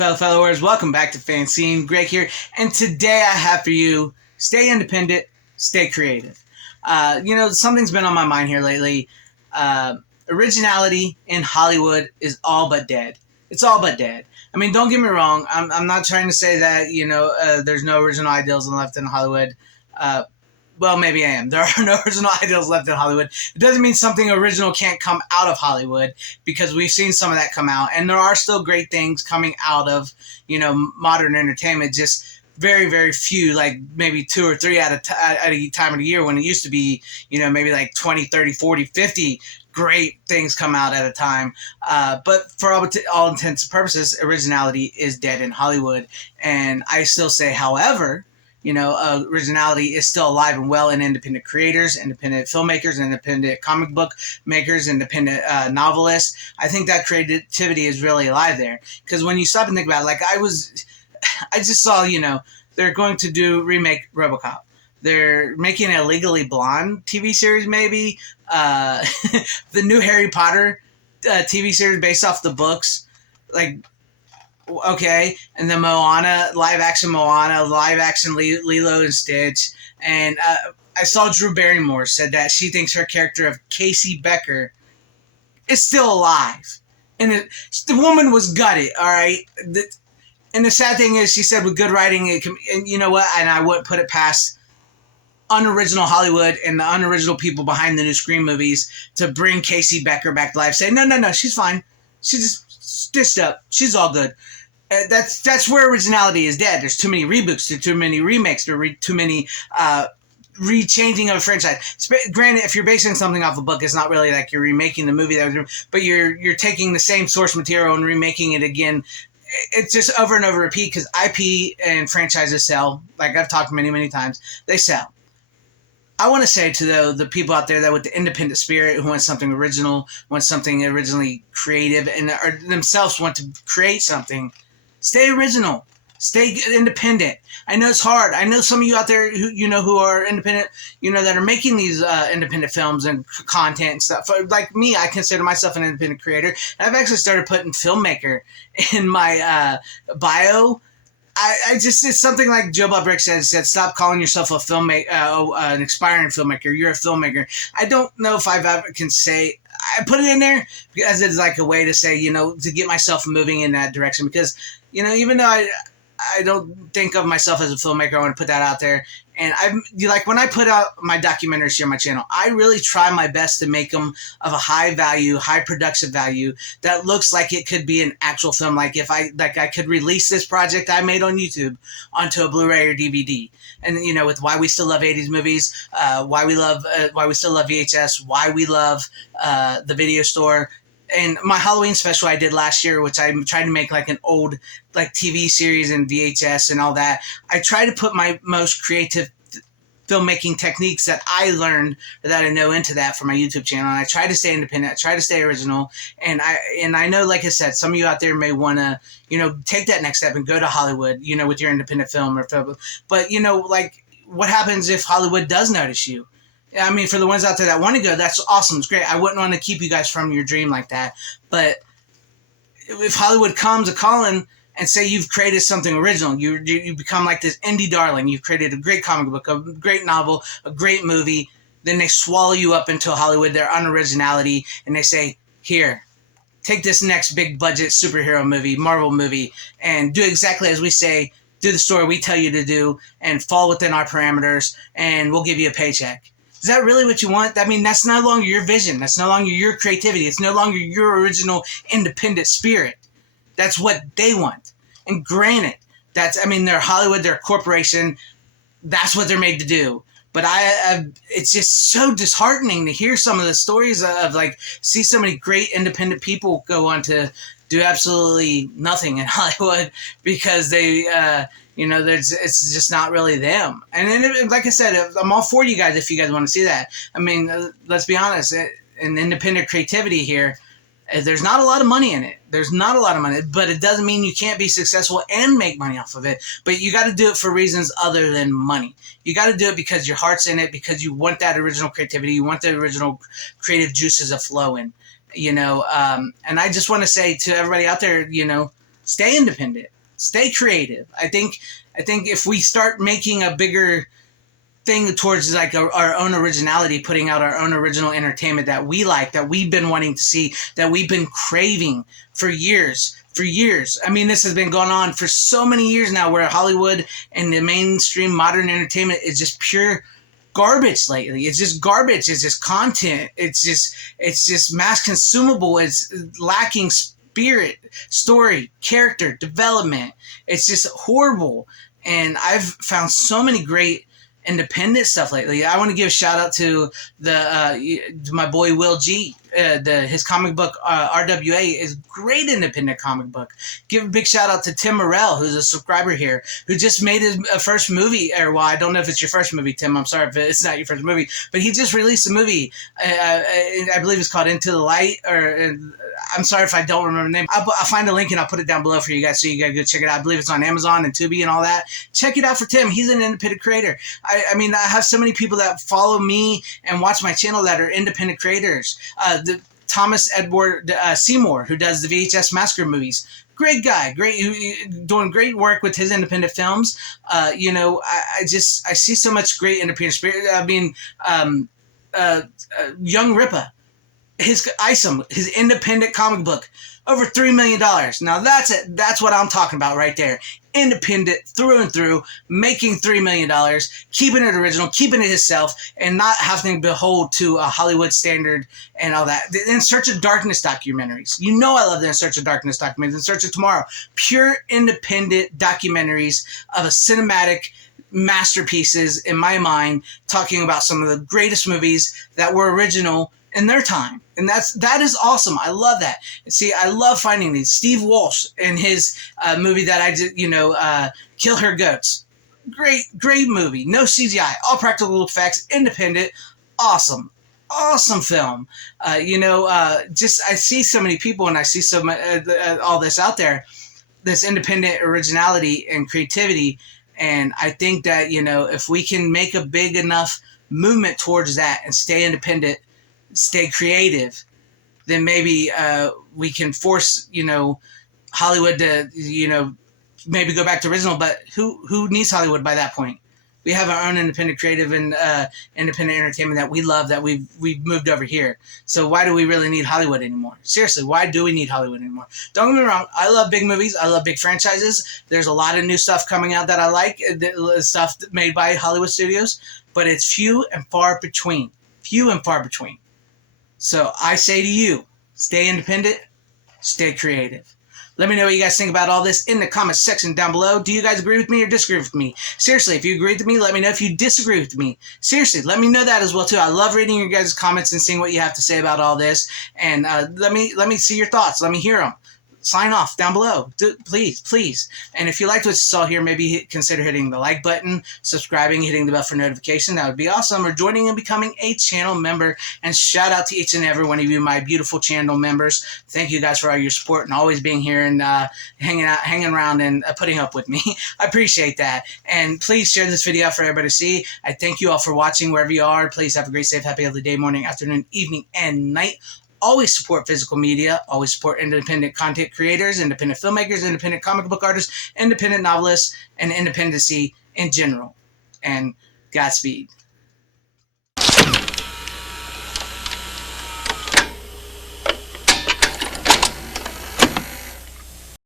followers. Welcome back to FanZcene. Greg here, and today I have for you: stay independent, stay creative. Something's been on my mind here lately. Originality in Hollywood is all but dead. It's all but dead. I mean, don't get me wrong. I'm not trying to say that there's no original ideals left in Hollywood. Well, maybe I am. There are no original ideals left in Hollywood. It doesn't mean something original can't come out of Hollywood, because we've seen some of that come out, and there are still great things coming out of, modern entertainment. Just very, very few, like maybe 2 or 3 at a time of the year, when it used to be, maybe like 20, 30, 40, 50 great things come out at a time. But for all intents and purposes, originality is dead in Hollywood. And I still say, however, originality is still alive and well in independent creators, independent filmmakers, independent comic book makers, independent novelists. I think that creativity is really alive there. Because when you stop and think about it, like I just saw, they're going to remake RoboCop. They're making a Legally Blonde TV series, maybe. The new Harry Potter TV series based off the books. Like, okay, and the live action Lilo and Stitch, and I saw Drew Barrymore said that she thinks her character of Casey Becker is still alive, and the woman was gutted. All right, and the sad thing is, she said with good writing, and you know what? And I wouldn't put it past unoriginal Hollywood and the unoriginal people behind the new Scream movies to bring Casey Becker back to life. Say no, she's fine. She's just stitched up. She's all good. That's where originality is dead. There's too many reboots, there's too many remakes, there's too many rechanging of a franchise. Granted, if you're basing something off a book, it's not really like you're remaking the movie but you're taking the same source material and remaking it again. It's just over and over repeat, because IP and franchises sell. Like I've talked many times, they sell. I want to say to the people out there that with the independent spirit, who want something original, want something originally creative, and themselves want to create something, stay original. Stay independent. I know it's hard. I know some of you out there who are independent, that are making these independent films and content and stuff. Like me, I consider myself an independent creator. And I've actually started putting filmmaker in my bio. It's something like Joe Bob Brick said, stop calling yourself a filmmaker, an aspiring filmmaker. You're a filmmaker. I don't know if I've ever can say, I put it in there because it's like a way to say, to get myself moving in that direction. Because, even though I don't think of myself as a filmmaker, I want to put that out there. And when I put out my documentaries here on my channel, I really try my best to make them of a high value, high production value that looks like it could be an actual film. Like if I could release this project I made on YouTube onto a Blu-ray or DVD. And, with why we still love 80s movies, why we still love VHS, why we love the video store. And my Halloween special I did last year, which I'm trying to make like an old TV series and VHS and all that. I try to put my most creative filmmaking techniques that I learned, that I know, into that for my YouTube channel. And I try to stay independent. I try to stay original. And I know, like I said, some of you out there may want to, take that next step and go to Hollywood, with your independent film or film. But, what happens if Hollywood does notice you? I mean, for the ones out there that want to go, that's awesome. It's great. I wouldn't want to keep you guys from your dream like that. But if Hollywood comes a-calling and say you've created something original, you become like this indie darling. You've created a great comic book, a great novel, a great movie. Then they swallow you up into Hollywood, their unoriginality, and they say, here, take this next big budget superhero movie, Marvel movie, and do exactly as we say, do the story we tell you to do, and fall within our parameters, and we'll give you a paycheck. Is that really what you want? I mean, that's no longer your vision. That's no longer your creativity. It's no longer your original independent spirit. That's what they want. And granted, they're Hollywood, they're a corporation. That's what they're made to do. But it's just so disheartening to hear some of the stories of see so many great independent people go on to do absolutely nothing in Hollywood because they, it's just not really them. And then, like I said, I'm all for you guys if you guys want to see that. I mean, let's be honest, in independent creativity here, there's not a lot of money in it. There's not a lot of money, but it doesn't mean you can't be successful and make money off of it. But you got to do it for reasons other than money. You got to do it because your heart's in it, because you want that original creativity. You want the original creative juices to flow in. And I just want to say to everybody out there, stay independent, stay creative. I think if we start making a bigger thing towards like our own originality, putting out our own original entertainment that we like, that we've been wanting to see, that we've been craving for years. I mean, this has been going on for so many years now, where Hollywood and the mainstream modern entertainment is just pure garbage lately. It's just garbage. It's just content. It's just mass consumable. It's lacking spirit, story, character development. It's just horrible. And I've found so many great independent stuff lately. I want to give a shout out to my boy Will G. His comic book RWA is great independent comic book. Give a big shout out to Tim Morrell, who's a subscriber here, who just made his first movie. Or well, I don't know if it's your first movie, Tim. I'm sorry if it's not your first movie, but he just released a movie. I believe it's called Into the Light. Or I'm sorry if I don't remember the name. I'll find a link and I'll put it down below for you guys, so you guys go check it out. I believe it's on Amazon and Tubi and all that. Check it out for Tim. He's an independent creator. I mean, I have so many people that follow me and watch my channel that are independent creators. Thomas Edward Seymour, who does the VHS Massacre movies. Great guy, doing great work with his independent films. You know, I see so much great independent spirit. I mean, Young Rippa, his Isom, his independent comic book, over $3 million. Now that's it. That's what I'm talking about right there. Independent through and through, making $3 million, keeping it original, keeping it himself, and not having to behold to a Hollywood standard and all that. The In Search of Darkness documentaries. You know I love the In Search of Darkness documentaries. In Search of Tomorrow. Pure independent documentaries of a cinematic masterpieces, in my mind, talking about some of the greatest movies that were original in their time. And that is awesome. I love that. And see, I love finding these. Steve Walsh in his movie that I did, Kill Her Goats. Great movie. No CGI, all practical effects, independent, awesome film. I see so many people, and I see so much all this out there, this independent originality and creativity. And I think that, if we can make a big enough movement towards that and stay independent, stay creative, then maybe we can force Hollywood to maybe go back to original. But who needs Hollywood by that point? We have our own independent creative and independent entertainment that we love, that we've moved over here. So why do we really need Hollywood anymore? Seriously, why do we need Hollywood anymore? Don't get me wrong, I love big movies, I love big franchises. There's a lot of new stuff coming out that I like, stuff made by Hollywood studios, but it's few and far between. So I say to you, stay independent, stay creative. Let me know what you guys think about all this in the comments section down below. Do you guys agree with me or disagree with me? Seriously, if you agree with me, let me know. If you disagree with me, seriously, let me know that as well too. I love reading your guys' comments and seeing what you have to say about all this. And let me see your thoughts. Let me hear them. Sign off down below, please. And if you liked what you saw here, maybe consider hitting the like button, subscribing, hitting the bell for notification. That would be awesome. Or joining and becoming a channel member. And shout out to each and every one of you, my beautiful channel members. Thank you guys for all your support and always being here and hanging around and putting up with me. I appreciate that. And please share this video out for everybody to see. I thank you all for watching wherever you are. Please have a great, safe, happy, healthy day, morning, afternoon, evening, and night. Always support physical media. Always support independent content creators, independent filmmakers, independent comic book artists, independent novelists, and independency in general. And Godspeed.